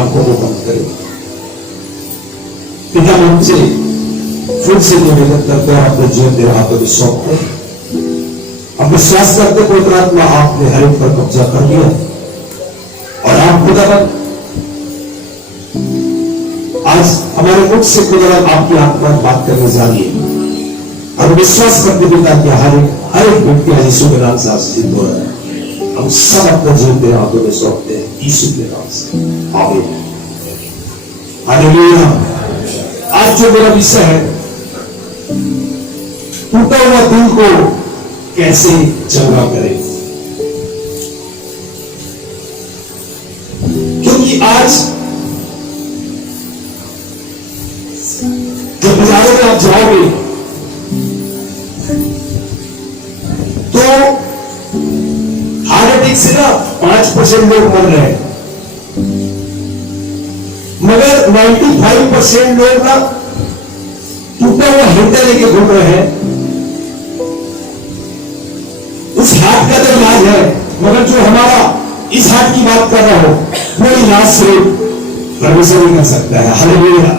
आंखों को बंद करें। पिता हमसे फिर से निवेदन करते हैं, अपने जीवन तेरे हाथों में सौंपते हैं। हम विश्वास करते पवित्र आत्मा आपने हर एक पर कब्जा कर लिया और आप खुदावंद आज हमारे मुख से खुदावंद आपकी आत्मा बात करने जा रही है। और विश्वास करते पिता कि हर एक व्यक्ति आज यीशु के नाम से आशीषित हो रहा है। हम सब अपना जीवन तेरे हाथों में सौंपते हैं यीशु के नाम से, आमीन। हालेलुया। आज जो मेरा विषय है, टूटा हुआ दिल को कैसे चंगा करें, क्योंकि आज जब बाजारों में आप जाओगे तो हार्ट अटैक से ना 5% लोग मर रहे हैं, मगर 95% लोग ना टूटा हुआ हृदय लेके घूम रहे हैं। उस हार्ट का तो इलाज है, मगर जो हमारा इस हार्ट की बात कर रहा हो वो इलाज सिर्फ परमेश्वर ही कर सकता है। हालेलुया।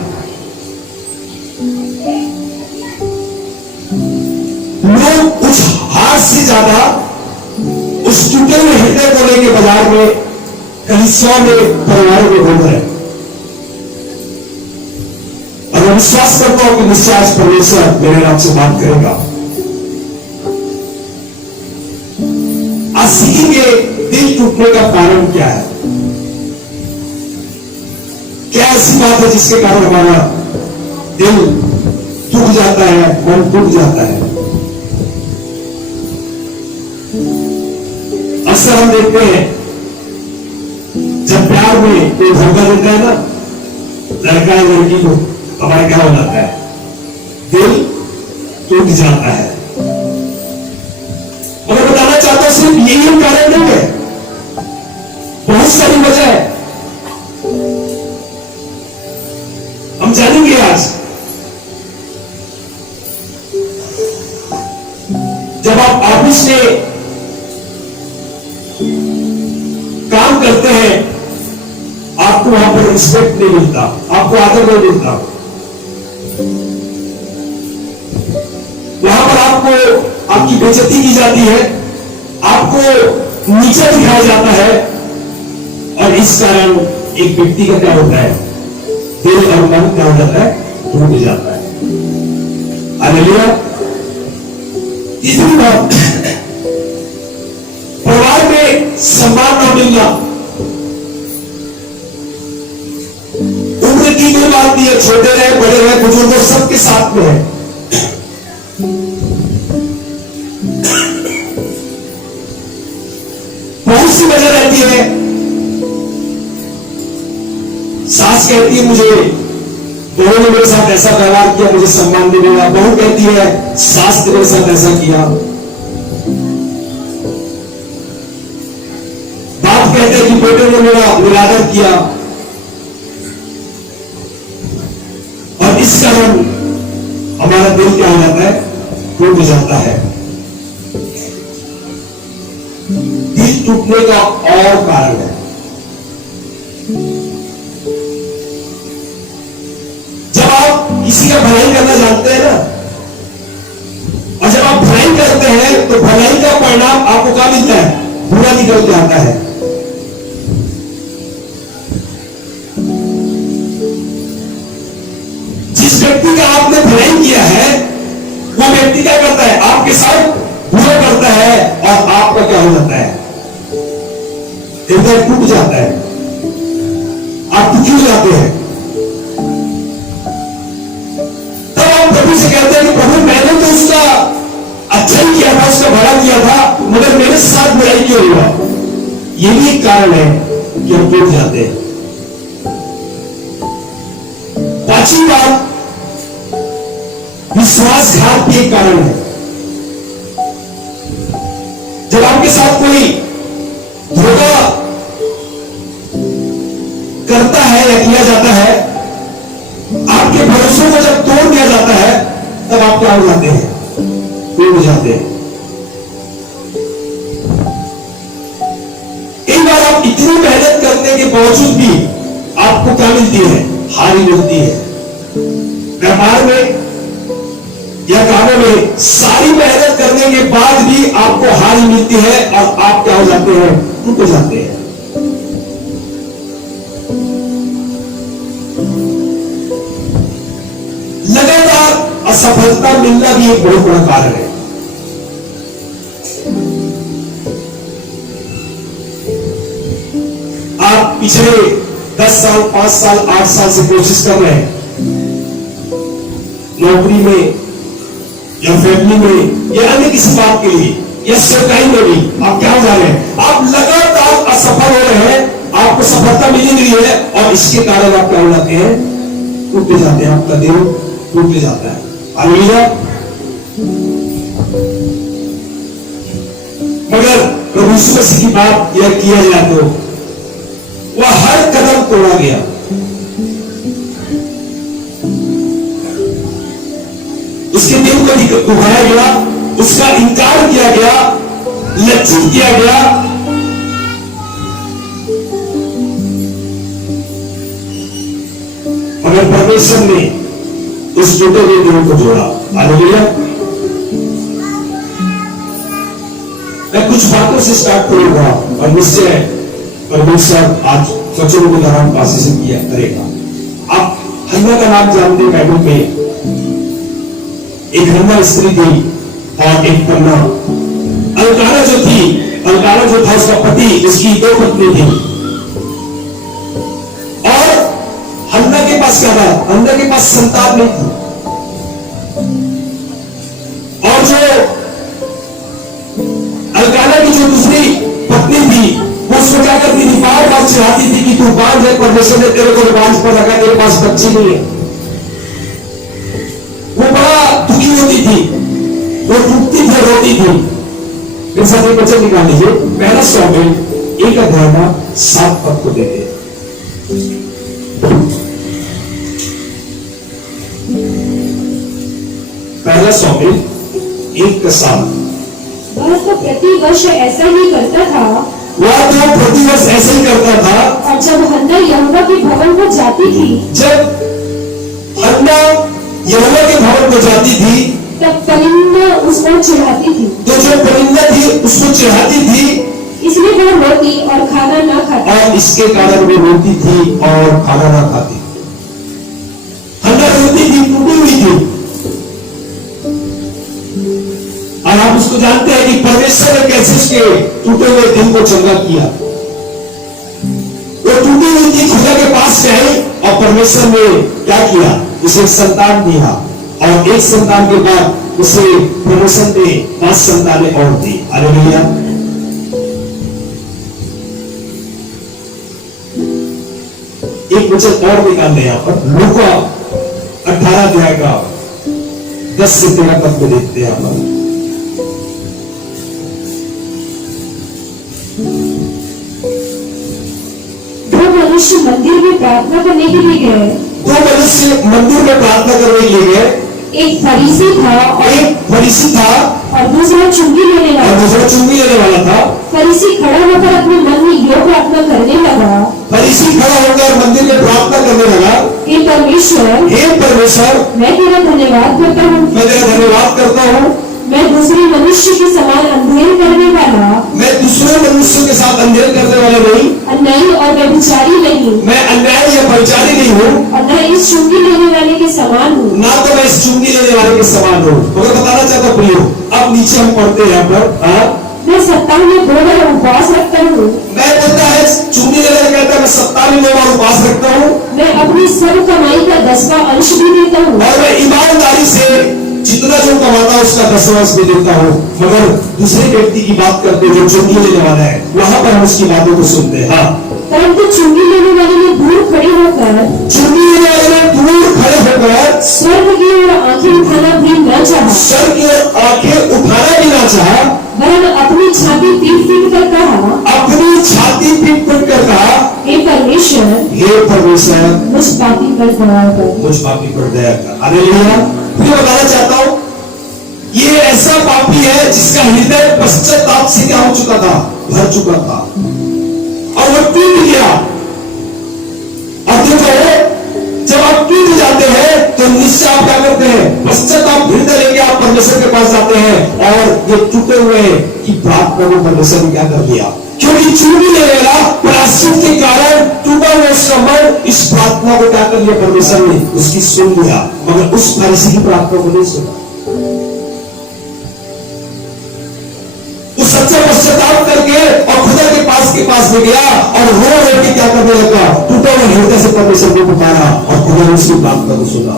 लोग उस हार्ट से ज्यादा उस टूटे हुए हृदय को लेके बाजार में, कलीसिया में, परिवारों में घूम रहे हैं। और मैं विश्वास करता हूं कि निश्चय आज परमेश्वर मेरे नाम से बात करेगा। आज सीखेंगे दिल टूटने का कारण क्या है, क्या ऐसी बात है जिसके कारण हमारा दिल टूट जाता है, मन टूट जाता है। अक्सर हम देखते हैं जब प्यार में कोई धोखा देता है ना, लड़का या लड़की को, हमारा क्या हो जाता है, दिल टूट जाता है। और मैं बताना चाहता हूं सिर्फ यही कारण नहीं है, बहुत सारी वजह है। हम जानेंगे आज। जब आप ऑफिस में काम करते हैं, आपको वहां पर रिस्पेक्ट नहीं मिलता, आपको आदर नहीं मिलता, वहां पर आपको आपकी बेइज्जती की जाती है, आपको नीचा दिखाया जाता है। और इस कारण एक व्यक्ति का क्या होता है, दिल और मन क्या हो जाता है, टूट जाता है। हालेलुया। तीसरी बात, परिवार में सम्मान न मिलना। उम्र की कोई बात नहीं है, छोटे रहे, बड़े रहे, बुजुर्गों सबके साथ में है। बहुत सी वजह रहती है। सास कहती है मुझे बहू ने मेरे साथ ऐसा व्यवहार किया, मुझे सम्मान नहीं मिला। बहू कहती है सास ने मेरे साथ ऐसा किया। बाप कहते हैं कि बेटे ने मेरा निरादर किया। और इस कारण हमारा दिल क्या हो जाता है, टूट जाता है। दिल टूटने का और कारण है, जब आप किसी का भलाई करना जानते हैं ना, और जब आप भलाई करते हैं तो भलाई का परिणाम आपको क्या मिलता है, बुरा निकल के आता है। जिस व्यक्ति का आपने भलाई किया है वो व्यक्ति क्या करता है, आपके साथ बुरा करता है और आपका क्या हो जाता है, हृदय टूट जाता है, आप दुखी हो जाते हैं। तब आप प्रभु से कहते हैं कि प्रभु मैंने तो उसका अच्छा ही किया था, उसका भला किया था, मगर मेरे साथ बुराई क्यों हुआ। ये भी एक कारण है कि हम टूट जाते हैं। पांचवी बात, विश्वासघात भी एक कारण है। जब आपके साथ कोई धोखा करता है या किया जाता है, आपके भरोसों को जब तोड़ दिया जाता है, तब आप क्या हो जाते हैं, टूट जाते हैं। एक बार आप इतनी मेहनत करने के बावजूद भी आपको क्या मिलती है? हार ही मिलती है। व्यापार में या कामों में सारी मेहनत करने के बाद भी आपको हार ही मिलती है और आप क्या हो जाते हैं? रुक जाते हैं। लगातार असफलता मिलना भी एक बहुत बड़ा कारण है। आप पिछले 10 साल, 5 साल, 8 साल से कोशिश कर रहे हैं, नौकरी में या फैमिली में या अन्य किसी बात के लिए या सरकारी में भी आप क्या हो जा रहे हैं? आप लगातार असफल हो रहे हैं, आपको सफलता मिल नहीं रही है और इसके कारण आप क्या हो जाते हैं? टूट जाते हैं, आपका दिल टूट जाता है। हालेलुया। मगर प्रभु यीशु मसीह की बात यह किया जाए तो वह हर कदम तोड़ा गया। उसके दिल को दुखाया गया, उसका इनकार किया गया, लज्जित किया गया। मगर परमेश्वर ने उस टूटे हुए दिल को जोड़ा। हालेलुया। मैं कुछ बातों से स्टार्ट करूंगा और निश्चय परमेश्वर आज वचनों को दौरान पासी से किया करेगा। आप हन्ना का नाम जानते हैं? बाइबल में एक हन्ना स्त्री थी और एक पन्ना। अलकाना जो थी, अलकाना जो था उसका पति, उसकी 2 पत्नी थी। और हन्ना के पास क्या था? हन्ना के पास संतान नहीं थी। और जो अलकाना की जो दूसरी पत्नी थी वो उसको क्या करती थी? बार बार चिढ़ाती थी कि तू बांझ है, परमेश्वर ने तेरे को बांझ पर रखा, तेरे पास बच्ची नहीं है। वो बड़ा दुखी होती थी, वो टूटती थी, रोती थी। मेरे साथ एक वचन निकाल लीजिए, पहला शामूएल 1 अध्याय 7 पद को देते। पहला शामूएल 1:7। वह तो प्रतिवर्ष ऐसा ही करता था। वह तो प्रतिवर्ष ऐसे ही करता था। और जब हन्ना यहोवा के भवन को जाती थी, जब हन्ना यहोवा के भवन को जाती थी, तब पनिन्ना उसको चिढ़ाती थी। तो जो पनिन्ना थी उसको चिढ़ाती थी, इसलिए वह रोती और खाना ना खाती। और इसके कारण वो रोती थी और खाना ना खाती। हन्ना रोती थी, टूटी हुई थी। और आप उसको जानते हैं कि परमेश्वर ने कैसे उसके टूटे हुए दिल को चंगा किया। वो टूटी हुई थी, खुदा के पास गई और परमेश्वर ने क्या किया? उसे संतान दिया और एक संतान के बाद उसे परमेश्वर ने 5 संतानें और दी। हालेलुया। एक वचन और निकाल ले यहां पर, लूका 18 अध्याय का 10 से 13 पद में देखते हैं यहां पर। मनुष्य मंदिर में प्रार्थना करने के लिए गए। 2 मनुष्य मंदिर में प्रार्थना करने के लिए गए। एक फरीसी था और दूसरा चुंगी लेने वाला था। फरीसी खड़ा होकर अपने मन में योग प्रार्थना करने लगा। फरीसी खड़ा होकर मंदिर में प्रार्थना करने लगा, हे परमेश्वर, मैं तेरा धन्यवाद करता हूँ। मैं दूसरे मनुष्य के समान अंधेर करने वाला, मैं दूसरे मनुष्यों के साथ अंधेर करने वाला नहीं, अन्यायी और व्यभिचारी नहीं, मैं अन्यायी या व्यभिचारी नहीं हूँ, और न इस चुंगी लेने वाले के समान हूँ। ना तो मैं इस चुंगी लेने वाले के समान हूँ। मगर बताना चाहता प्रियो, अब नीचे हम पढ़ते हैं यहाँ पर, मैं सप्ताह में 2 बार उपवास रखता हूँ। मैं बोलता है चुंगी लेने कहता है मैं सप्ताह में 2 बार उपवास रखता हूँ। मैं अपनी सब कमाई का 10वां अंश भी देता हूँ। और मैं ईमानदारी से जितना जो कमाता है उसका 10वां अंश भी देता हूँ। मगर दूसरे व्यक्ति की बात करते जो चुंगी लेने वाला है, वहां पर हम उसकी बातों को सुनते हैं। हाँ, परंतु चुंगी लेने वाले ने दूर खड़े होकर स्वर्ग की ओर आंखें उठाना भी न चाहा। स्वर्ग की ओर आंखें उठाना भी ना चाहा, वरन अपनी छाती पीट पीट कर कहा, हे परमेश्वर, मुझ पापी पर दया कर। मुझ पापी पर दया कर। हालेलुया। मैं बताना चाहता हूँ, ये ऐसा पापी है जिसका हृदय पश्चाताप से क्या हो चुका था? भर चुका था। और वो टूट गया और तो निश्चय आप क्या करते हैं, पश्चाताप हृदय लेके आप परमेश्वर के पास जाते हैं और ये टूटे हुए की प्रार्थना को परमेश्वर ने क्या कर दिया, क्योंकि चुंगी लेने वाला प्रायश्चित के कारण टूटा हुआ उसका मन इस प्रार्थना को क्या कर लिया परमेश्वर ने उसकी सुन लिया, मगर उस फरीसी की प्रार्थना को नहीं सुना। उस सच्चा पश्चाताप करके और खुदा के पास में गया और रो के क्या करने लगा, टूटा हुआ हृदय से परमेश्वर को पुकारा और खुदा ने उसकी प्रार्थना को सुना।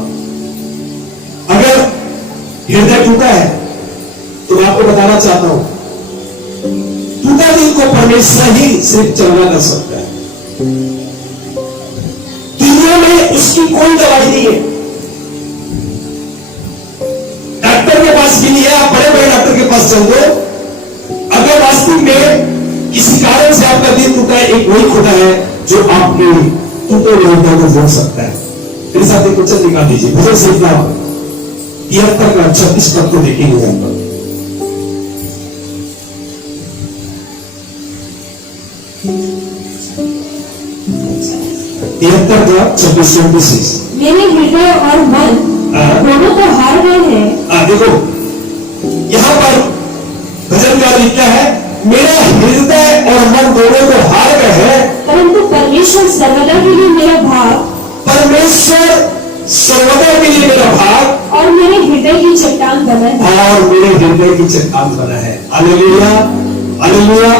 अगर हृदय टूटा है तो मैं आपको बताना चाहता हूं, टूटा दिल को परमेश्वर ही सिर्फ चंगा कर सकता है। दुनिया में उसकी कोई दवाई नहीं है, डॉक्टर के पास भी नहीं है। आप बड़े बड़े डॉक्टर के पास चल दो, अगर वास्तव में किसी कारण से आपका दिल टूटा है, एक वही खुदा है जो आपके टूटे हुए हृदय को जोड़ सकता है। मेरे साथ एक क्वेश्चन निकाल दीजिए, भजन संहिता 73 का 36 पद को देखेंगे यहाँ पर। 73 का 26-26। मेरे हृदय और मन दोनों तो हार गए हैं। देखो यहां पर भजनकार लिखा है, मेरा हृदय और मन दोनों को हार गए हैं, परंतु परमेश्वर सर्वदा के लिए मेरा भाग, परमेश्वर सर्वदा के लिए मेरा भाग और मेरे हृदय की चट्टान बना है। और मेरे हृदय की चट्टान बना है। Hallelujah, hallelujah.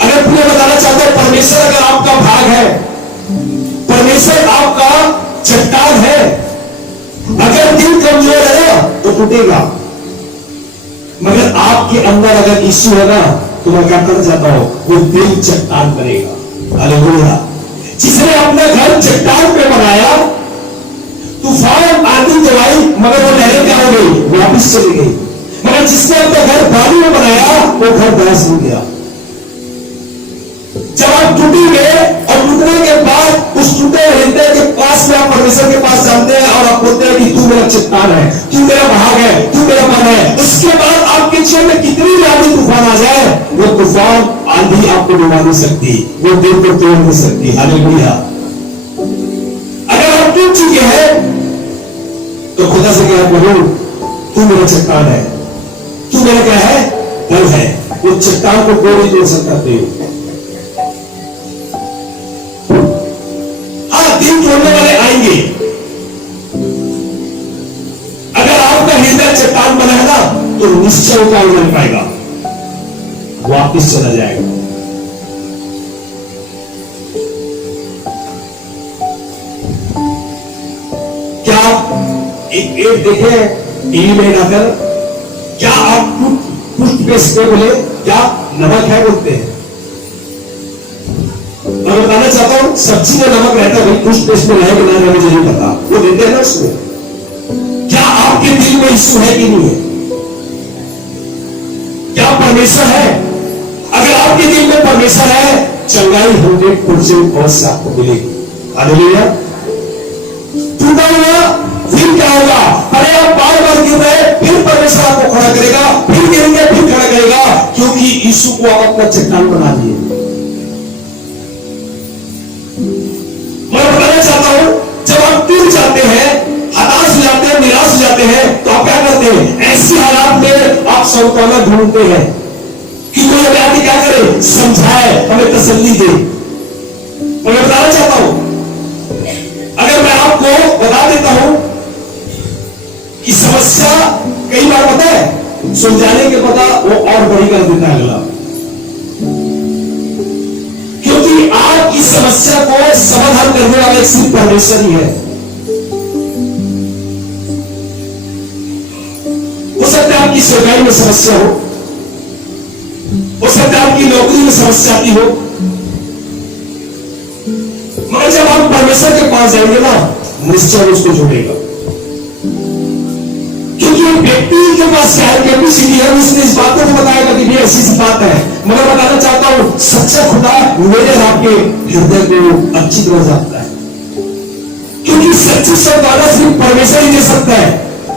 अगर तुम्हें बताना चाहता हूं, परमेश्वर अगर आपका भाग है, परमेश्वर आपका चट्टान है, अगर दिल कमजोर है ना तो टूटेगा, मगर आपके अंदर अगर यीशु है ना तो मैं क्या करना चाहता हूं, वो दिल चट्टान बनेगा। हालेलुया। जिसने अपना घर चट्टान पे बनाया, तूफान आंधी चलाई, मगर वो लहरें क्या हो गई, वापिस चली गई। मगर जिसने अपना घर बालू में बनाया, वो घर बहस हो गया। जब आप टूटेंगे और टूटने के बाद उस टूटे हृदय के पास में आप परमेश्वर के पास जाते हैं और आप बोलते हैं कि तू मेरा चट्टान है, तू मेरा भाग है, तू मेरा मन है। उसके बाद आपके जीवन में कितनी भी आंधी तूफान आ जाए, वो तूफान आंधी आपको डुबा नहीं सकती, वो दिल को तोड़ नहीं सकती। हालेलुया। अगर आप टूट चुके हैं तो खुदा से क्या बोलो, तू मेरा चट्टान है, तू मेरा क्या है, बल है। वो चट्टान को कोई नहीं तोड़ सकता। दिल तोड़ने वाले आएंगे, अगर आपका हृदय चट्टान बना है ना तो निश्चय उपाय बन पाएगा, वापिस चला जाएगा। क्या आप एक पेड़ देखे टीवी में आकर, क्या आप टूथपेस्ट पे बोले क्या नमक है बोलते हैं? मैं बताना चाहता हूं, सब्जी में नमक रहता है, भाई टूथपेस्ट में रहे कि ना रहे मुझे नहीं पता, वो देते हैं ना उसमें। क्या आपके दिल में यीशु है कि नहीं है? क्या परमेश्वर है? अगर आपके दिल में परमेश्वर है, चंगाई 100% से आपको मिलेगी। हालेलुया। टूटा हुआ फिर क्या होगा? अरे आप बार बार गिर रहे, फिर परमेश्वर आपको खड़ा करेगा, फिर गिरेंगे फिर खड़ा करेगा, क्योंकि यीशु को आप अपना चट्टान बना दिए। चाहता हूं, जब आप टूट जाते हैं, हताश हो जाते हैं, निराश हो जाते हैं, तो आप क्या करते हैं? ऐसी हालात में आप सांत्वना ढूंढते हैं कि कोई हमें आके क्या करे, समझाए, हमें तसल्ली दे। और मैं बताना चाहता हूं, अगर मैं आपको बता देता हूं कि समस्या कई बार पता है सुलझाने के पता वो और बड़ी कर देता है अगला, क्योंकि आपकी समस्या को समाधान करने वाला सिर्फ परमेश्वर ही है। हो सकता है आपकी सरकारी में समस्या हो सकता है आपकी नौकरी में समस्या आती हो, मगर जब आप परमेश्वर के पास जाएंगे ना, निश्चय उसको जोड़ेगा। क्योंकि व्यक्ति के पास क्या है, कैपेसिटी है, उसने इस बातों को बताएगा कि ये ऐसी बात है। मगर बताना चाहता हूं, सच्चा खुदा मेरे आपके हृदय को अच्छी तरह जानता है, क्योंकि सच्ची सौगात सिर्फ परमेश्वर ही दे सकता है।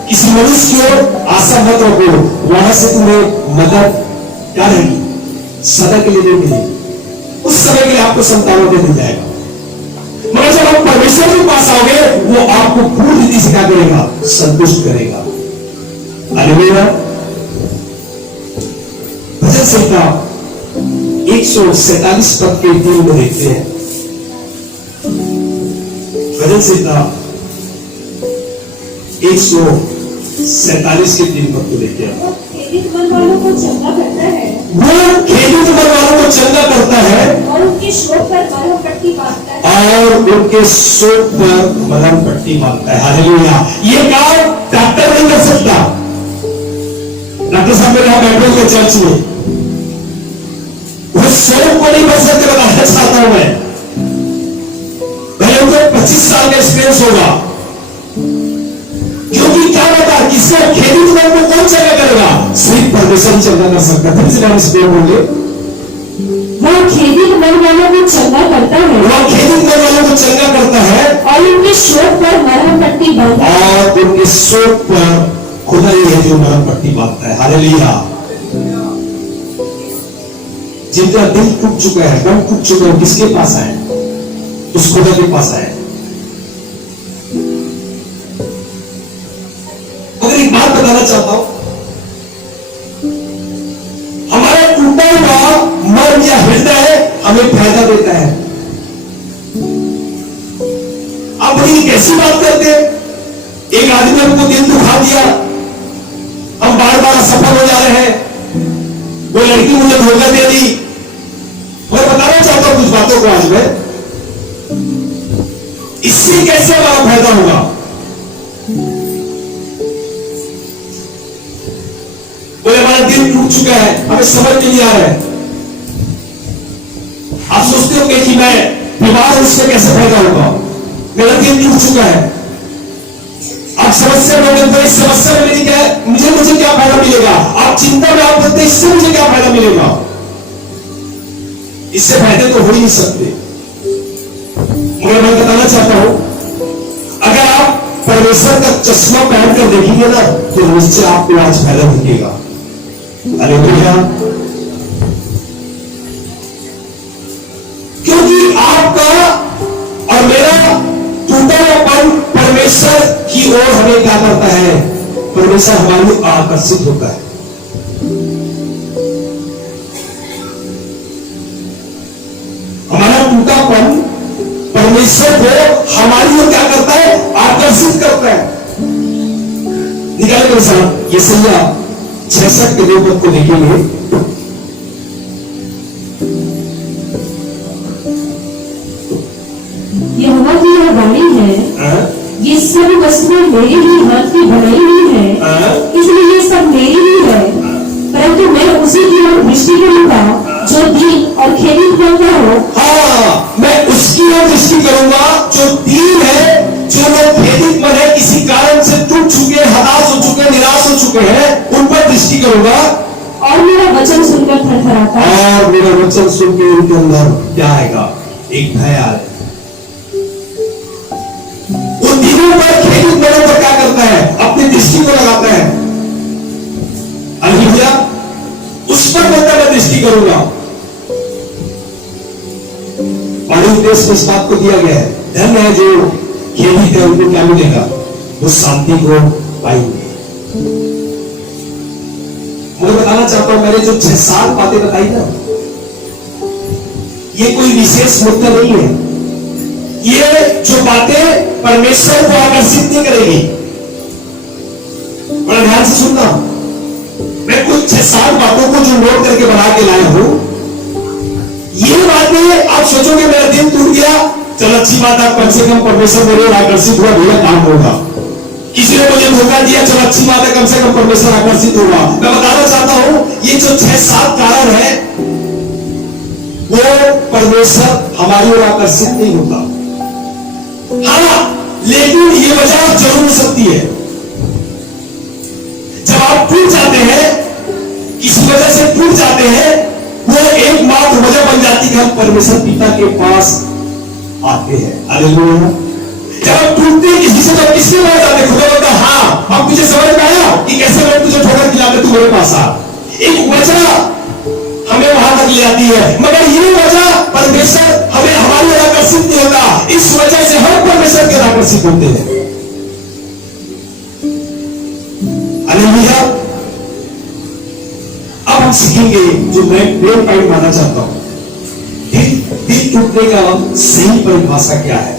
किसी मनुष्य की ओर आशा मत रखो, वहां से तुम्हें मदद क्या रहेगी, सदा के लिए नहीं मिलेगी। उस समय के लिए आपको संतानों दे मिल जाएगा, मगर जब आप परमेश्वर के पास आओगे, वो आपको पूर्ण रीति से क्या करेगा? संतुष्ट करेगा। हालेलुया। भजन संहिता 147 पद के 3 में देखते हैं। भजन संहिता 147 के 3 पद को देखते हैं। खेदित मन वालों को चंगा करता है, वो खेदित मन वालों को चंगा करता है और उनके शोक पर मरहम पट्टी बांधता है। और उनके शोक पर मरहम पट्टी बांधता है। हालेलुया। ये काम डॉक्टर नहीं कर सकता। डॉक्टर साहब मेरे यहां बैठे हुए चर्च में, वो शोक को नहीं बच सकते। बताना चाहता हूं मैं, भले उनको 25 साल का एक्सपीरियंस होगा, क्योंकि क्या बता, किसको खेदित मन को कौन चंगा करेगा? सिर्फ परमेश्वर चंगा कर सकता है। फिर से हम इस पे बोले, वह खेदित मन वालों को चंगा करता है, वह खेदित मन वालों को चंगा करता है और उनके शोक पर मरहम पट्टी बांधता है। और उनके शोक पर खुदा ही है जो मरहम पट्टी बांधता है। हालेलुया। जिनका दिल टूट चुका है, मन टूट चुका है, किसके पास आए? उस खुदा के पास आए। मगर एक बात बताना चाहता हूं, हमारा टूटा हुआ मन या हृदय हमें फायदा देता है। आप बड़ी कैसी बात करते हैं? एक आदमी हमको दिल दुखा दिया, हम बार बार असफल हो जा रहे हैं, वो लड़की मुझे धोखा दे दी। मैं बताना चाहता हूं कुछ बातों को आज में, इससे कैसे हमारा फायदा होगा? बोले हमारा दिल टूट चुका है, हमें समझ में नहीं आ रहा है। आप सोचते होंगे कि मैं बीमार हूं, उससे कैसे फायदा होगा? मेरा दिल टूट चुका है। आप समस्या में, इस समस्या में मेरी क्या, मुझे क्या फायदा मिलेगा? आप चिंता में, आप बोलते इससे मुझे क्या फायदा मिलेगा? इससे फायदे तो हो ही नहीं सकते। मगर मैं बताना चाहता हूं, अगर आप परमेश्वर का चश्मा पहनकर देखेंगे ना, तो निश्चय आपको आज फायदा दिखेगा। हालेलुया। क्योंकि आपका और मेरा टूटा हुआ मन परमेश्वर की ओर हमें क्या करता है? परमेश्वर हमारे लिए आकर्षित होता है। हमारा टूटापन परमेश्वर को हमारी ओर क्या करता है? आकर्षित करता है। निकाले मेरे साथ यशायाह 66 के 2 पद को देखेंगे। यहोवा की यह वाणी है, ये सब वस्तुएं मेरे ही हाथ की बनाई हुई है, इसलिए ये सब मेरी ही है। परंतु मैं उसी की ओर दृष्टि करूंगा जो दीन और खेदित मन का हो। हाँ, मैं उसकी ओर दृष्टि करूंगा जो दीन है, जो लोग खेदित मन है, किसी कारण से टूट चुके, हताश हो चुके, निराश हो चुके हैं, उन पर दृष्टि करूंगा। और मेरा वचन सुनकर थरथराता है। और मेरा वचन सुन के उनके अंदर क्या आएगा? एक भय आएगा। उन दिनों पर खेदित मनों पर क्या करता है? अपनी दृष्टि को लगाता है। हालेलुया। उस पर बोलता मैं दृष्टि करूंगा। और उपदेश में इस बात को दिया गया है, धन्य है जो खेदित है, उनको क्या मिलेगा? वो शांति को पाएंगे। मैं बताना चाहता हूं, मैंने जो 6-7 बातें बताई ना, ये कोई विशेष मुद्दा नहीं है। ये जो बातें परमेश्वर को आकर्षित नहीं करेगी। बड़ा ध्यान से सुनना, मैं कुछ 6-7 बातों को जो नोट करके बना के लाया हूं, ये बातें आप सोचोगे मेरा दिल टूट गया, चल अच्छी बात है, कम से कम परमेश्वर मेरे ओर आकर्षित हुआ, मेरा काम होगा। किसी ने मुझे धोखा दिया, चलो अच्छी बात है, कम से कम परमेश्वर आकर्षित होगा। मैं बताना चाहता हूं, ये जो 6-7 कारण है, वो परमेश्वर हमारी ओर आकर्षित नहीं होता। हाँ, लेकिन ये वजह जरूर हो सकती है। जब आप टूट जाते हैं, किसी वजह से टूट जाते हैं, वो एकमात्र वजह बन जाती है, हम परमेश्वर पिता के पास आते हैं। हालेलुया। जब आप टूटते हैं किसी से, तो किसके पास जाते हैं? खुदा बोलता है, हाँ, अब तुझे समझ में आया कि कैसे मैं तुझे ठोकर खिलाते, तू मेरे पास आ। एक वजह हमें वहां तक ले आती है, मगर ये वजह परमेश्वर हमें हमारी ओर आकर्षित नहीं होता। इस वजह आप सीखेंगे जो मैं मेन पॉइंट मानना चाहता हूं। दिल टूटने का सही परिभाषा क्या है?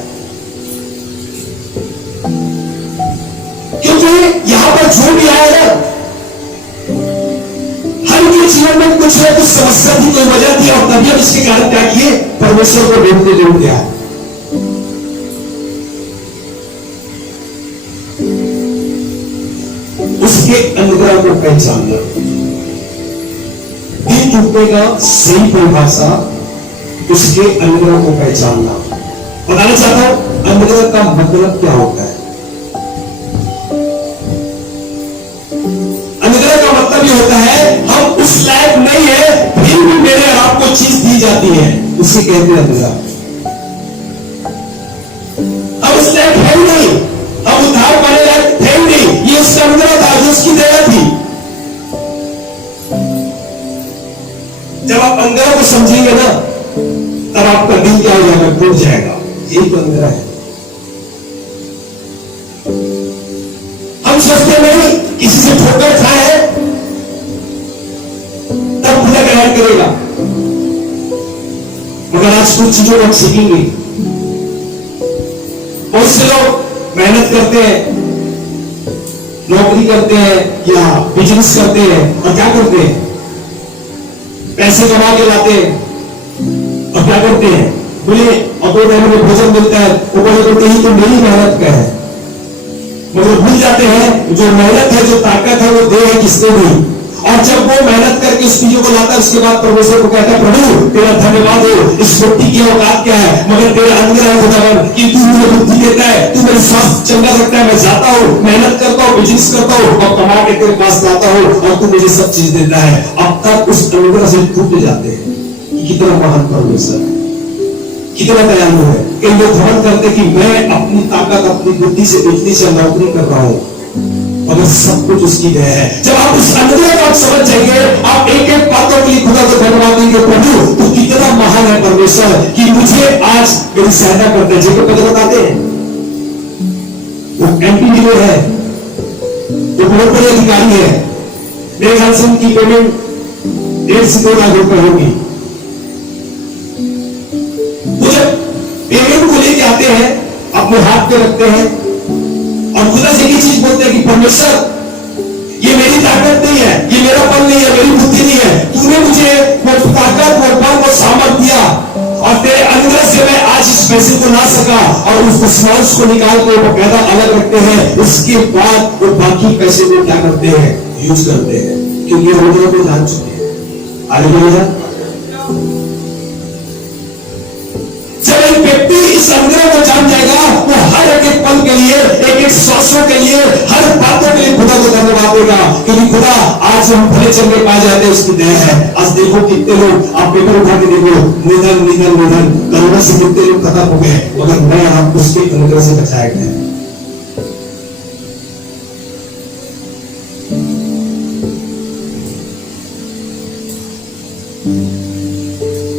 क्योंकि यहां पर जो भी आया ना, हर के जीवन में कुछ ना कुछ समस्या थी, कोई वजह थी, और तभी इसके कारण क्या किए? परमेश्वर को ढूंढते ढूंढते आए। उसके अनुग्रह को पहचानना, दिल टूटने का सही परिभाषा उसके अनुग्रह को पहचानना। बताना चाहता हूं अनुग्रह का मतलब क्या होता है। अनुग्रह का मतलब ये होता है हम उस लायक नहीं है, फिर भी मेरे आपको चीज दी जाती है, उसे कहते हैं अनुग्रह। हम उस लायक है ही नहीं, हम उद्धार पाने लायक थे ही नहीं, ये उसका अनुग्रह था, जो उसकी दया थी। जब आप अनुग्रह को समझेंगे ना, तब आपका दिल क्या हो जाएगा? टूट जाएगा। यही तो अनुग्रह है। हम सोचते नहीं किसी से ठोकर खाए तब खुदा ग्रहण करेगा, मगर आज कुछ चीजों को हम सीखेंगे। बहुत से लोग मेहनत करते हैं, नौकरी करते हैं या बिजनेस करते हैं, और क्या करते हैं? पैसे कमा के लाते हैं, और क्या करते हैं? बोले और 2 महीने में भोजन मिलता है, वो बोलते ही तो मेरी मेहनत का है, मगर भूल जाते हैं जो मेहनत है, जो ताकत है, वो दे है किसने दी। और जब वो मेहनत करके उस चीजों को लाता है, उसके बाद परमेश्वर को कहता है प्रभु तेरा धन्यवाद हो, इस रोटी की औकात क्या है, मगर तेरा अनुग्रह है खुदावन कि तू मुझे बुद्धि देता है, तू मेरे स्वास्थ्य चंगा रखता है, मैं जाता हूँ, मेहनत करता हूँ, बिजनेस करता हूँ, और कमा के तेरे पास लाता हूँ, और तू मुझे सब चीज देता है। अब तक उस अनुग्रह से टूट जाते हैं कि कितना महान परमेश्वर है, कितना दयालु है। कई लोग घमंड करते कि मैं अपनी ताकत, अपनी बुद्धि से, बिजली से नौकरी कर रहा हूं, मगर सब कुछ उसकी दया है। जब आप उस अनुग्रह को आप समझ जाएंगे, आप एक एक बातों के लिए खुदा को धन्यवाद देंगे, प्रभु तू कितना महान है परमेश्वर कि मुझे आज मेरी सहायता करता है। जेकब पहले बताते हैं वो एमपी है, वो बहुत बड़े अधिकारी है, मेरे ख्याल से उनकी पेमेंट 1.5 से 2 लाख रुपए होगी। वो जब पेमेंट को लेके आते हैं, अपने हाथ पे रखते हैं, और खुदा से एक चीज बोलते हैं कि परमेश्वर ये मेरी ताकत नहीं है, ये मेरा बल नहीं है, मेरी बुद्धि नहीं है, तूने मुझे वो ताकत, वो बल, वो सामर्थ दिया, और तेरे अनुग्रह से मैं आज इस पैसे को ला सका। और उस स्मॉल्स को निकाल के वो पैदा अलग रखते हैं, उसके बाद वो बाकी पैसे को क्या करते हैं? यूज करते हैं, क्योंकि अनुग्रह को जान चुके हैं। हालेलुया। जब एक व्यक्ति इस अनुग्रह को जान जाएगा, वो हर एक पल के लिए, एक एक सांसों के लिए, हर बातों के लिए खुदा को धन्यवाद देगा, क्योंकि खुदा आज हम भले चंगे पाए जाते हैं, उसकी दया है। आज देखो कितने लोग, आप पेपर उठा के देखो, निधन निधन निधन, कोरोना से कितने लोग खत्म हो गए, मगर मैं आप उसके अनुग्रह से बचाए गए।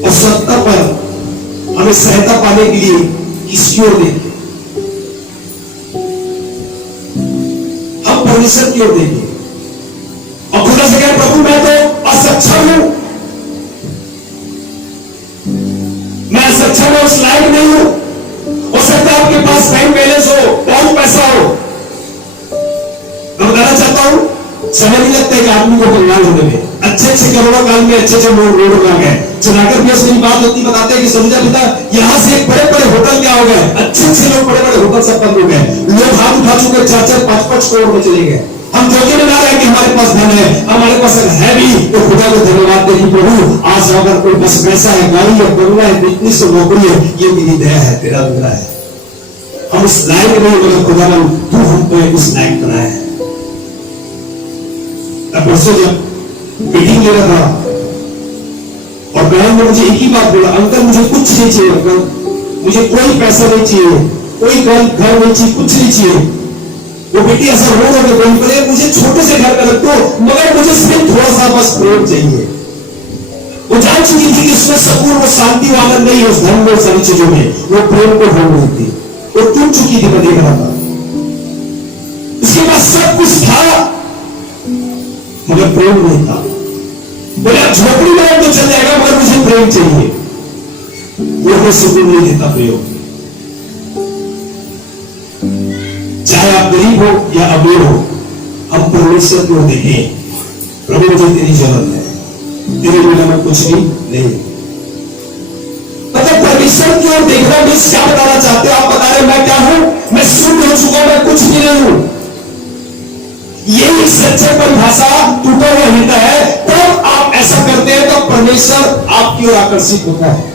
और सत्ता पर हमें सहायता पाने के लिए किसकी ओर देखें? हम परमेश्वर की ओर देखें, और खुदा से कहें प्रभु मैं तो असक्षम हूं, मैं असक्षम हूं, उस लायक नहीं हूं। हो सकता है आपके पास बैंक बैलेंस हो, बहुत पैसा हो, मैं बताना चाहता हूं समय नहीं लगता है कि आदमी को कंगाल होने में। अच्छे करोड़ों काल में अच्छे रोड बना गए, चलाकर भी उसकी बात होती, बताते हैं कि समझा पिता यहां से बड़े बड़े होटल क्या हो गए, अच्छे लोग बड़े बड़े होटल सब बंद हो गए, लोग हाथ उठा चुके 4-4, 5-5 करोड़ में चले गए। हम धोखे में ना रहे कि हमारे पास धन है, हमारे पास अगर है भी तो खुदा को धन्यवाद दे कि प्रभु आज अगर कोई बस पैसा है, गाड़ी है, बंगला है, बिजनेस है, नौकरी है, ये मेरी दया है, तेरा अनुग्रह है। हम उस लायक नहीं, मगर खुदा तू हमको उस लायक बनाया है। परसों जब मीटिंग ले रहा था, और बहन ने मुझे एक ही बात बोला, अंकल मुझे कुछ नहीं चाहिए, अंकल मुझे कोई पैसा नहीं चाहिए, कोई घर नहीं चाहिए, कुछ नहीं चाहिए। वो बेटी ऐसा रो रहे बोल पड़े, मुझे छोटे से घर में रख दो, मगर मुझे सिर्फ थोड़ा सा बस प्रेम चाहिए। वो जान चुकी थी कि उसमें सकून, वो शांति, वो आनंद नहीं है उस धन में, सारी चीजों में, वो प्रेम को ढूंढ रही थी, वो टूट चुकी थी, मैं देख रहा था। उसके पास सब कुछ था, मगर प्रेम नहीं था। बोले आप झोपड़ी बनाओ तो चल जाएगा, मगर मुझे प्रेम चाहिए। वो हमें सुकून नहीं देता प्रयोग। चाहे आप गरीब हो या अमीर हो, हम परमेश्वर को देखें, प्रभु मुझे तेरी जरूरत है, तेरे बिना मैं कुछ भी नहीं। मतलब परमेश्वर की ओर देखना मीन्स क्या बताना चाहते हो? आप बता रहे मैं क्या हूं? मैं शुद्ध हो चुका हूं, मैं कुछ भी नहीं हूं। यही सच्चे परिभाषा टूटा हुआ हृदय है। तब आप ऐसा करते हैं तो परमेश्वर आपकी ओर आकर्षित होता है।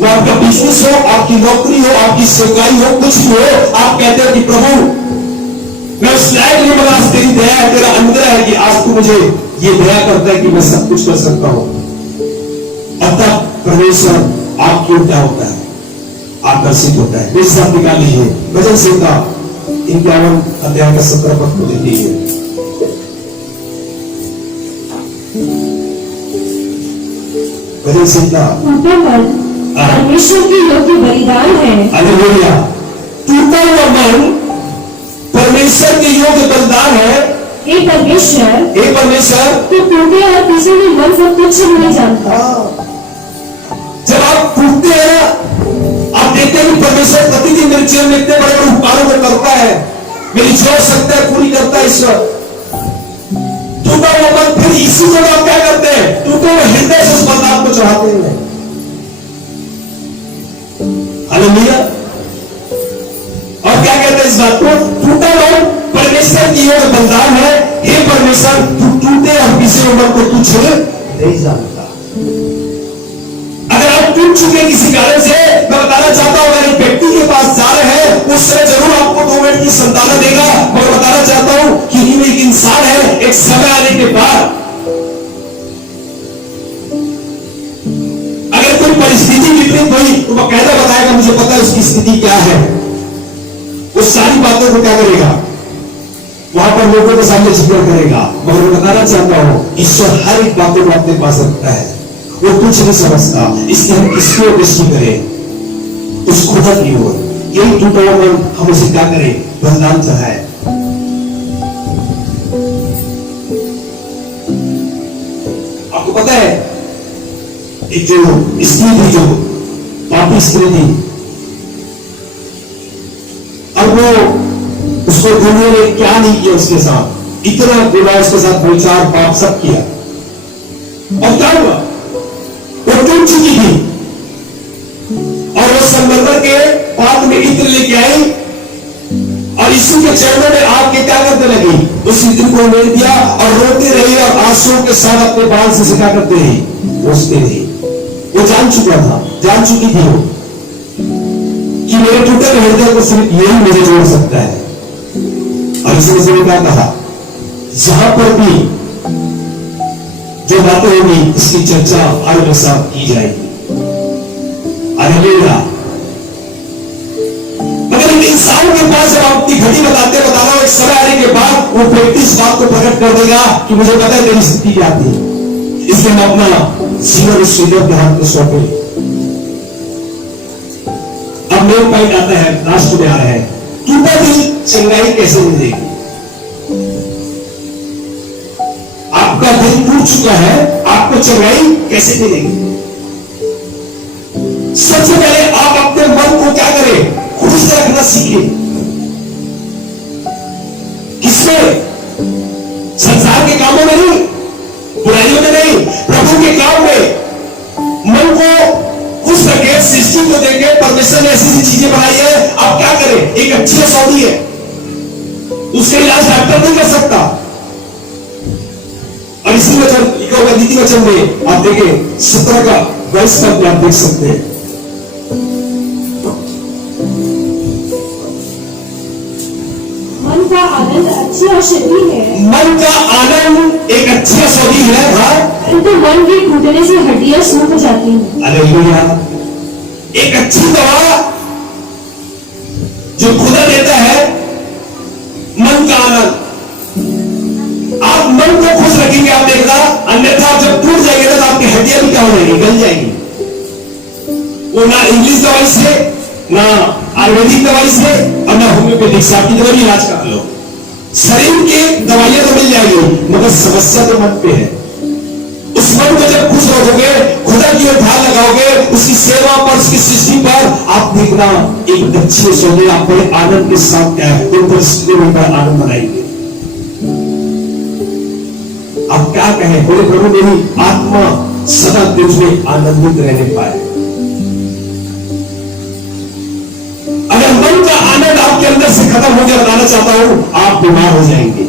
वो आपका बिजनेस हो, आपकी नौकरी हो, आपकी सेवकाई हो, कुछ भी हो, आप कहते हो कि प्रभु मैं उस लायक नहीं बना, आज तेरी दया है, तेरा अनुग्रह है कि आज तू मुझे ये दया करता है कि मैं सब कुछ कर सकता हूं। अब तक परमेश्वर आपकी ओर क्या होता है? आकर्षित होता है। मेरे साथ निकाल लीजिए भजन संहिता 51 अध्याय का 17 पद को देख लीजिए। भजन संहिता टूटा मन परमेश्वर के योग्य बलिदान है। हालेलुया। टूटा हुआ मन परमेश्वर के योग्य बलिदान है। हे परमेश्वर तो टूटे और किसी भी मन को तुच्छ नहीं जानता। जब आप टूटते हैं, आप देखते हैं कि परमेश्वर प्रतिदिन मेरे जीवन में इतने बड़े बड़े उपकारों को करता है, मेरी जो आवश्यकता है पूरी करता है ईश्वर। टूटा हुआ मन, फिर इसी जगह आप क्या करते हैं? टूटे हुए हृदय से उस बलिदान को चढ़ाते हैं। हालेलुया। और क्या कहते हैं इस बात को? टूटा मन परमेश्वर की ओर बलिदान है। हे परमेश्वर तू टूटे और किसी मन को तुच्छ नहीं जानता। अगर आप टूट चुके किसी कारण से, मैं बताना चाहता हूं अगर एक व्यक्ति के पास जा रहे हैं, उससे जरूर आपको 2 मिनट की संताना देगा, मगर बताना चाहता हूं कि ये एक इंसान है। एक समय आने के बाद अगर कोई परिस्थिति विपरीत हुई तो वह कहना बताएगा मुझे पता है उसकी स्थिति क्या है। वो सारी बातों को क्या करेगा? वहां पर लोगों के सामने जिक्र करेगा। मगर मैं बताना चाहता हूं ईश्वर हर एक बातों को अपने पास रखता है। वो कुछ नहीं समझता, इसलिए हम किसकी ओर दृष्टि करें? उस खुदा की ओर। यही टूटा हुआ मन हम उसे क्या करें? बलिदान चढ़ाए। आपको पता है एक जो स्त्री थी, जो पापी स्त्री थी, अब वो उसको दुनिया ने क्या नहीं किया उसके साथ, इतना बुरा उसके साथ विचार पाप सब किया। और क्या हुआ? वो टूट चुकी थी और वो संगमरमर के पात्र में इत्र लेके आई और यीशु के चरणों में आके क्या करने लगी? उस इत्र को ले दिया और रोती रही और आंसुओं के साथ अपने बाल से क्या करते रही? पोंछते रही। वो जान चुका था, जान चुकी थी वो कि मेरे टूटे हुए हृदय को सिर्फ यही मुझे जोड़ सकता है। और इसने क्या कहा? जहां पर भी जो बातें होगी इसकी चर्चा हर हमेशा की जाएगी। हालेलुया। मगर एक इंसान के पास जब आप अपनी घड़ी बता रहा हूं, एक समय आने के बाद वो व्यक्ति इस बात को प्रकट कर देगा कि मुझे पता है तेरी स्थिति क्या थी, इसलिए मैं अपना जीवन उस लीडर के हाथ में सौंपे। अब मेरे पॉइंट आता है, राष्ट्र में आ रहा है, टूटा दिल चंगाई कैसे मिलेगी? आपका दिल टूट चुका है, आपको चंगाई कैसे मिलेगी? सबसे पहले आप अपने मन को क्या करें? खुश रखना सीखें। किसमें? संसार के कामों में नहीं, बुराइयों में नहीं, प्रभु के काम में मन को खुश रखे। सृष्टि को देखे, परमेश्वर ने ऐसी चीजें बनाई है। आप क्या करें? एक अच्छी सौदी है, उसका इलाज डॉक्टर नहीं कर सकता। और इसी वचन लिखा होगा नीति वचन में, आप देखें 17 का वर्ष तक आप देख सकते हैं। मन का आनंद अच्छी औषधि है। मन का आनंद एक अच्छी औषधि है। परंतु मन के टूटने से हड्डियां सूख जाती हैं। हालेलुया। एक अच्छी दवा जो खुदा देता है, मन का आनंद। आप मन को खुश रखेंगे, आप देखना, अन्यथा आप जब टूट जाएंगे तो आपकी हड्डियां भी क्या हो जाएंगी? गल जाएंगी। वो ना इंग्लिश दवाई से, ना आयुर्वेदिक दवाई से, और ना होम्योपैथिक से आपकी दवाई इलाज कर लो। शरीर की दवाइयां तो मिल जाएगी, मगर समस्या तो मन पे है। उस मन को जब खुश रखोगे, खुदा की ओर ध्यान लगाओगे, उसकी सेवा पर, उसकी सृष्टि पर, आप देखना एक अच्छे सोने आप बड़े आनंद के साथ क्या है उन परिस्थितियों में बड़ा आनंद मनाएंगे। आप क्या कहें, बोले प्रभु मेरी आत्मा सदा तुझ में आनंदित रहने पाए। अगर मन का आनंद आपके अंदर से खत्म हो गया, बताना चाहता हूं आप बीमार हो जाएंगे।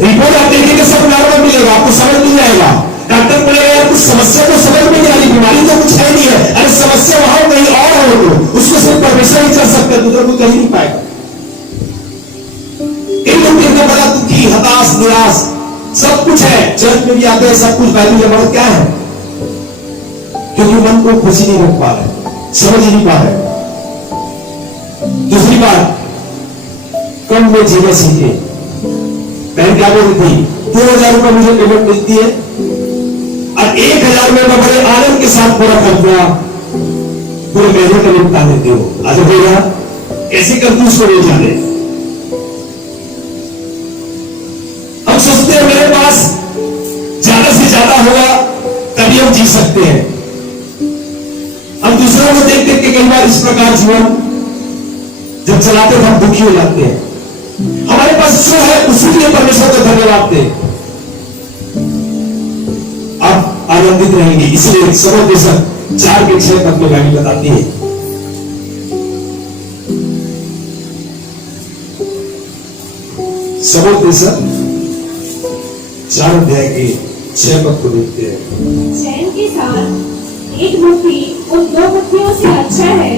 रिपोर्ट आप देखेंगे सब नॉर्मल मिलेगा, आपको समझ मिल जाएगा। डॉक्टर बोलेगा यार कुछ समस्या तो समझ में नहीं आ रही, बीमारी तो कुछ है नहीं है। अरे समस्या वहां कहीं और है, तो उसको सिर्फ परमेश्वर ही कर सकते हैं, दूसरा कोई कहीं नहीं पाएगा। कई लोग इतना बड़ा दुखी, हताश, निराश, सब कुछ है, चर्च में भी आते हैं, सब कुछ बैठे जबरदस्त क्या है, क्योंकि मन को खुशी नहीं रख पा रहे, समझ नहीं पा रहे। दूसरी बात, कम में जीना सीखे। बहन क्या बोल रही थी, 2000 रुपये मुझे पेमेंट मिलती है और 1000 में मैं बड़े आनंद के साथ पूरा खर्चा पूरे महीने का निपटा देते हो। आज भैया कैसे करती उसको नहीं जाने। हम सोचते हैं मेरे पास ज्यादा से ज्यादा होगा तभी हम जी सकते हैं। हम दूसरों को देख देख के कई बार इस प्रकार जीवन जब चलाते हैं हम दुखी हो जाते हैं। हमारे पास जो है उसी के लिए परमेश्वर को धन्यवाद दे, आप आनंदित रहेंगे। इसलिए सर्व देशक 4 के 6 तक में गाड़ी बताती है। सर्व देशक 4 अध्याय के 6 पद को देखते हैं। चैन के साथ एक मुट्ठी उन 2 मुट्ठियों से अच्छा है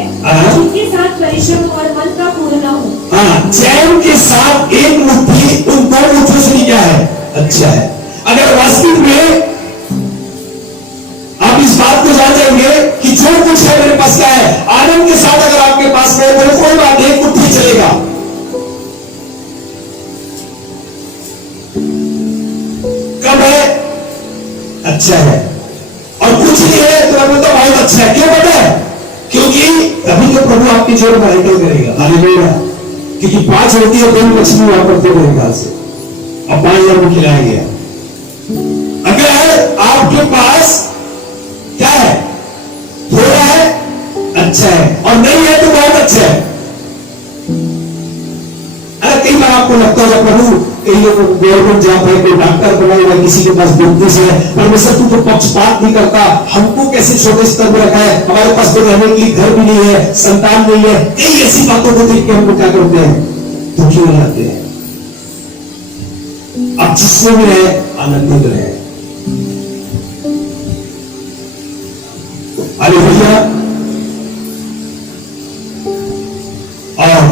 जिनके साथ परिश्रम और मन का पूर्ण हो। हाँ, चैन के साथ एक मुट्ठी उन 2 मुट्ठियों से क्या है, अच्छा है। अगर वास्तविक में आप इस बात को जान जाएंगे कि जो कुछ है मेरे पास क्या है, आनंद के साथ अगर आपके पास में बोले कोई बात नहीं, मुट्ठी चलेगा। कब है, अच्छा है। और कुछ नहीं है तो मैं बोलता बहुत अच्छा है। क्यों पता है, क्योंकि अभी तो प्रभु आपकी जोर मेडिकल करेगा। हालेलुया। क्योंकि 5 रोटी और 2 मछली वहां पर थे मेरे ख्याल से, और 5000 को खिलाया गया। अगर आपके पास क्या है, थोड़ा है, अच्छा है, और नहीं है तो बहुत अच्छा है। अरे कई बार आपको लगता होगा प्रभु कई लोग गवर्नमेंट जॉब है, कोई डॉक्टर बना हुआ है, किसी के पास बिजनेस है, परमेश्वर तू तो पक्षपात नहीं करता, हमको कैसे छोटे स्तर में रखा है, हमारे पास तो रहने के लिए घर भी नहीं है, संतान नहीं है। कई ऐसी बातों को देख के हमको क्या करते हैं, दुखी हो जाते हैं। अब जिसमें भी रहे आनंदित रहे। अरे भैया, और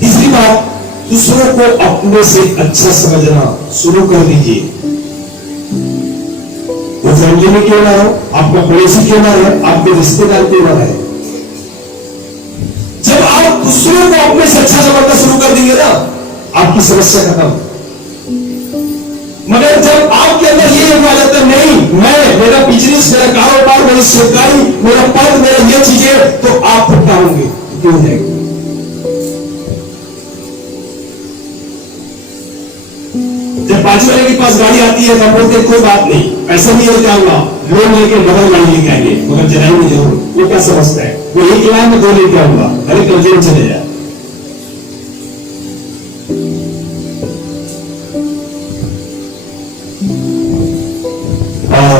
तीसरी बात, दूसरों को अपने से अच्छा समझना शुरू कर दीजिए। वो फैमिली में क्यों ना हो, आपका पड़ोसी क्यों ना रहे, आपके रिश्तेदार क्यों ना रहे, जब आप दूसरों को अपने से अच्छा समझना शुरू कर देंगे ना, आपकी समस्या खत्म। मगर जब आपके अंदर ये आ जाता है नहीं, मैं, मेरा बिजनेस, मेरा कारोबार, मेरी सरकारी, मेरा पद, मेरा ये चीजें, तो आप फटका होंगे, क्यों हो जाएंगे। जब बाजू वाले के पास गाड़ी आती है तो बोलते कोई बात नहीं, पैसा नहीं लेके आऊंगा, लोन लेके मगर गाड़ी लेके आएंगे, मगर जलाएंगे जरूर। वो क्या समझता है, वो 1 लाख में 2 लेके आऊंगा, अरे कर्जे में चले जाए। और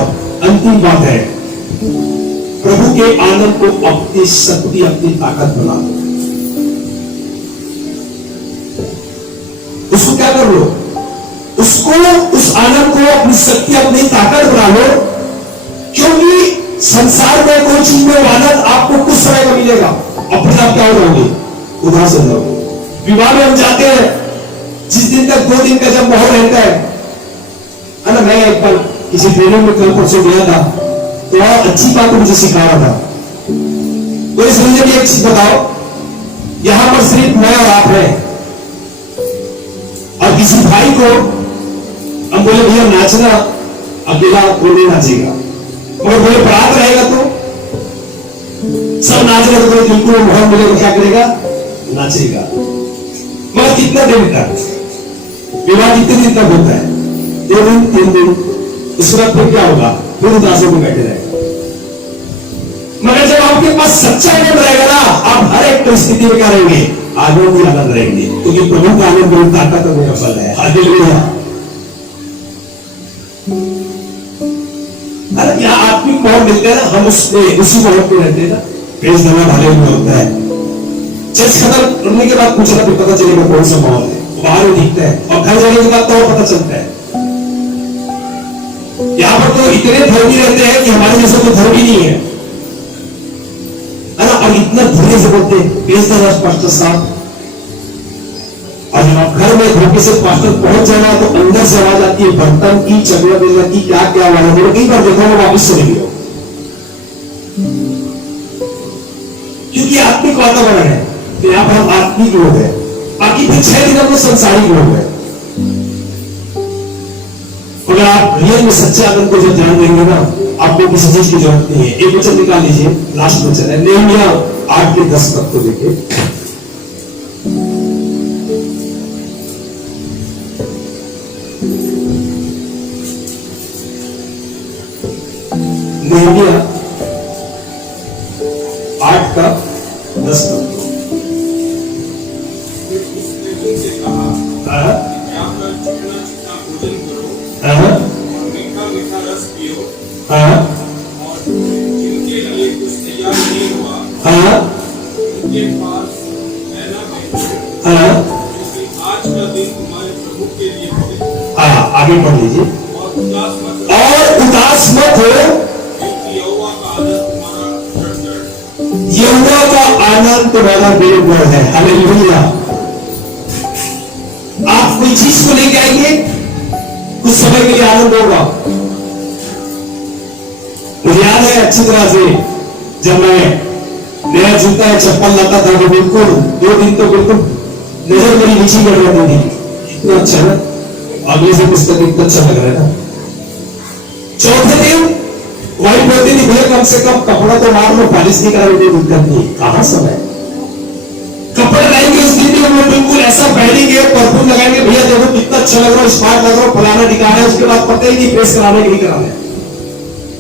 अंतिम बात है, प्रभु के आनंद को अपनी शक्ति, अपनी ताकत बना दो। उसको क्या कर लो, उसको, उस आनंद को अपनी शक्ति, अपनी ताकत बना लो। क्योंकि संसार में कोई चीज में आनंद आपको कुछ समय में मिलेगा और फिर आप क्या हो जाओगे, उदास हो जाओगे। विवाह में हम जाते हैं, जिस दिन तक 2 दिन का जब माहौल रहता है ना। मैं एक बार किसी ट्रेनिंग में कल परसों गया था, तो बहुत अच्छी बात मुझे सिखा रहा था। तो समझे कि एक चीज बताओ, यहां पर सिर्फ मैं और आप है, और किसी भाई को हम बोले भैया नाचना, अकेला कोई नहीं नाचेगा, मगर बोले बारात रहेगा तो सब नाच रहे, तो बिल्कुल माहौल मिलेगा, क्या करेगा, नाचेगा। मगर कितना दिन तक? विवाह कितने दिन तक होता है? 2 दिन 3 दिन। उसके बाद फिर क्या होगा? फिर उदासों में बैठे रहेगा। मगर जब आपके पास सच्चा आनंद रहेगा ना, आप हर एक परिस्थिति में क्या रहेंगे? आनंद ही आनंद रहेंगे, क्योंकि प्रभु का आनंद मेरी ताकत और मेरा फल है। हालेलुया। अरे यहाँ आत्मिक माहौल मिलता है ना, हम उसमें उसी माहौल में रहते हैं ना, प्रेज देना हालेलुया होता है। चर्च खत्म करने के बाद पूछना फिर पता चलेगा कौन सा माहौल है, बाहर में दिखता है, और घर जाने के बाद तो पता चलता है। यहाँ पर तो इतने धर्मी रहते हैं कि हमारे जैसे तो धर्म ही नहीं है ना, और इतना धीरे से बोलते हैं पास्टर साहब। और जब आप घर में धोखे से पास्टर पहुंच जाना तो अंदर से आवाज आती है बर्तन की, चगड़ा बेलना की, क्या क्या आवाज है। मैंने कई बार देखा वो वापिस चले गए, क्योंकि आत्मिक वातावरण है। तो यहाँ पर हम आत्मिक लोग हैं, बाकी फिर 6 दिन हम संसारिक लोग हैं। अगर आप रियल में सच्चे आनंद को जो ध्यान देंगे ना, आपको किसी चीज की जरूरत नहीं है। एक वचन निकाल लीजिए, लास्ट वचन है नेहमिया 8 के 10 तक को देखिए। नेहमिया 8 का 10 तक। और जिनके लिए कुछ तैयार नहीं हुआ उनके पास रहना बेहतर, क्योंकि आज का दिन तुम्हारे प्रभु के लिए पवित्र। आगे पढ़ लीजिए। और उदास मत हो, क्योंकि यहोवा का आनंद तुम्हारा जड़। यहोवा का आनंद तुम्हारा बेगुण है। हालेलुया। आप कोई चीज को लेके आएंगे, कुछ समय के लिए आनंद होगा। मुझे याद है अच्छी तरह से, जब मैं नया जूता या चप्पल लाता था तो बिल्कुल 2 दिन तो बिल्कुल नजर मेरी नीचे बढ़ जाती थी। इतना अच्छा ना, अगले से पुस्तक इतना अच्छा लग रहा है। 4थे दिन वही बोलती थी, भैया कम से कम कपड़ा तो मार लो, पॉलिश नहीं करा, कोई दिक्कत नहीं। कहां समय कपड़े लाएंगे उस दिन भी वो बिल्कुल ऐसा पहनेंगे, परफ्यूम लगाएंगे, भैया देखो कितना अच्छा लग रहा है, स्मार्ट लग रहा है, फलाना दिखा रहा है। उसके बाद पता ही नहीं प्रेस कराने नहीं कराने।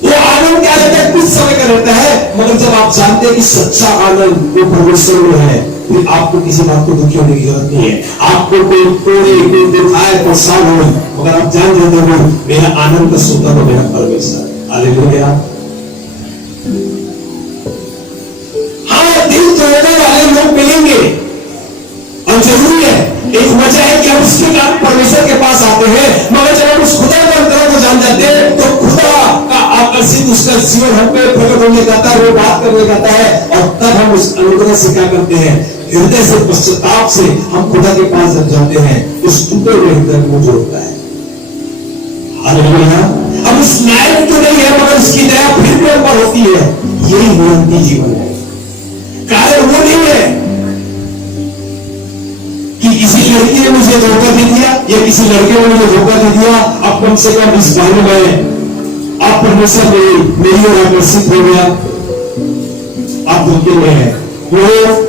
वो आनंद क्या रहता है? कुछ समय का रहता है, मगर जब आप जानते हैं कि सच्चा आनंद वो परमेश्वर में है, फिर आपको किसी बात को दुखी होने की जरूरत नहीं है। आपको कोई तोड़े, कोई दिखाए, परेशान हो, मगर आप जान जाते हो मेरा आनंद का सोता तो मेरा परमेश्वर। हालेलुया। हाँ, दिल तोड़ने वाले लोग मिलेंगे और जरूरी है। एक वजह है कि हम उसके कारण परमेश्वर के पास आते हैं, मगर जब हम उस खुदा के अंतर को जान जाते हैं तो खुदा का आकर्षित उसका जीवन हम पे प्रकट होने जाता है, वो बात करने जाता है, और तब हम उस अनुग्रह से क्या करते हैं? हृदय से, पश्चाताप से हम खुदा के पास जब जाते हैं, उस टूटे हुए हृदय को जोड़ता है। हालेलुया। अब उस लायक तो नहीं है, मगर उसकी दया फिर भी हम पर होती है। यही नियंत्रित जीवन है। कारण वो नहीं है कि किसी लड़की ने मुझे धोखा दे दिया या किसी लड़के ने मुझे धोखा दे दिया, अब कम से कम इस बारे में आप परमेश्वर मेरी ओर आकर्षित हो गया, आप धोखे में है। वो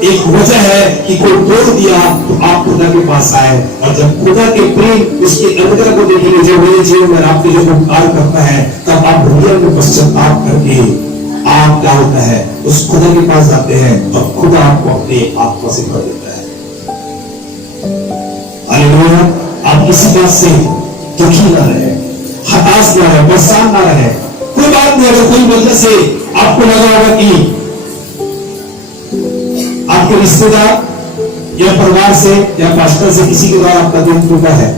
एक वजह है कि कोई तोड़ दिया तो आप खुदा के पास आए, और जब खुदा के प्रेम उसके अनुग्रह को देखेंगे जो मेरे जीवन में आपके जो उपकार करता है, तब आप हृदय में पश्चाताप करके आप क्या होता है? उस खुदा के पास जाते हैं और खुदा आपको अपने आत्मा से भर देता है। हालेलुया। आप किसी बात से दुखी ना रहे, हताश ना रहे, परेशान ना रहे। कोई बात नहीं, अगर कोई वजह से आपको लगा होगा कि आपके रिश्तेदार या परिवार से या पास्टर से किसी के द्वारा आपका दिल टूटा है,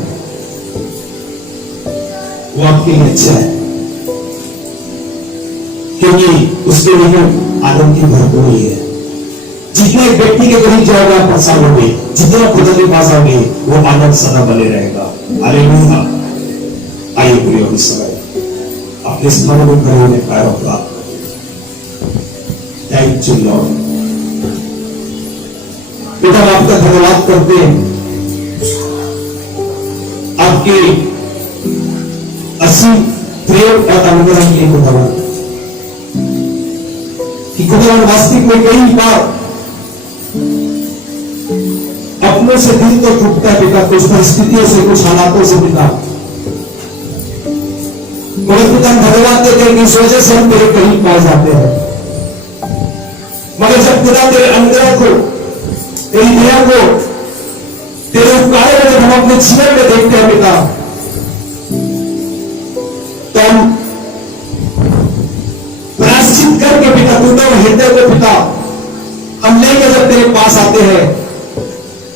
वो आपके लिए अच्छा है, क्योंकि उसके लिए आनंद की भरपूरी है। जितने व्यक्ति के करीब जाओगे आप परेशान होंगे, जितना खुदा के पास आओगे वो आनंद सदा बने रहेगा। हालेलुया। आइए प्रिय इस समय अपने स्थानों में खड़े होने का होगा। Thank you Lord. पिता आपका धन्यवाद करते हैं आपके असीम प्रेम और अनुग्रह के लिए खुदा, कि खुदा वास्तविक में कई बार लोगों से दिल तो टूटता है पिता, कुछ परिस्थितियों से, कुछ हालातों से पिता, मगर पिता हम धन्यवाद देते हैं कि इस वजह से हम तेरे करीब पा जाते हैं। मगर जब पिता तेरे अंदर को, तेरी दया को, तेरे उपकारों को जब हम अपने जीवन में देखते हैं पिता, तो हम प्रायश्चित करके पिता, टूटे हुए हृदय को पिता हम लेकर जब तेरे पास आते हैं,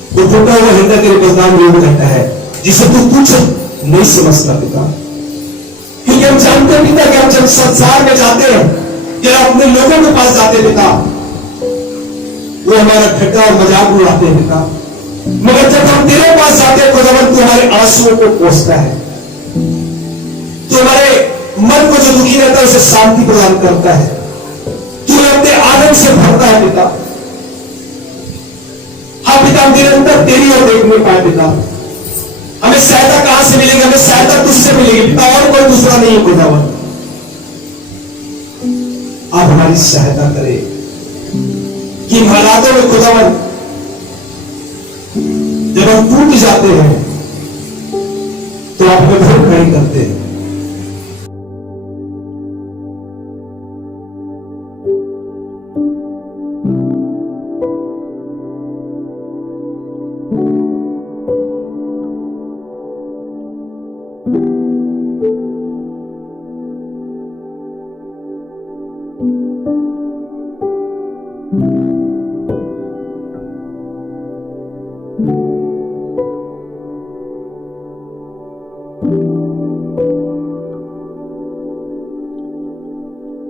तो टूटा हुआ हृदय तेरे बदनाम योग करता है, जिसे तू तुच्छ नहीं समझता पिता। क्योंकि हम जानते हैं पिता कि हम जब संसार में जाते हैं या अपने लोगों के पास जाते हैं पिता, वो हमारा ठट्टा और मजाक उड़ाते हैं पिता। मगर जब हम तेरे पास जाते हैं खुदावन, तू हमारे आंसुओं को पोंछता है, तू हमारे मन को जो दुखी रहता है उसे शांति प्रदान करता है, तू अपने आनंद से भरता है पिता। हाँ पिता, हम निरंतर तेरी ओर देख नहीं पाए पिता। हमें सहायता कहां से मिलेगी? हमें सहायता तुझसे मिलेगी पिता, और कोई दूसरा नहीं है खुदावन। आप हमारी सहायता करें कि हालातों में खुदावन जब हम टूट जाते हैं तो आप हमें फिर खड़ी करते हैं।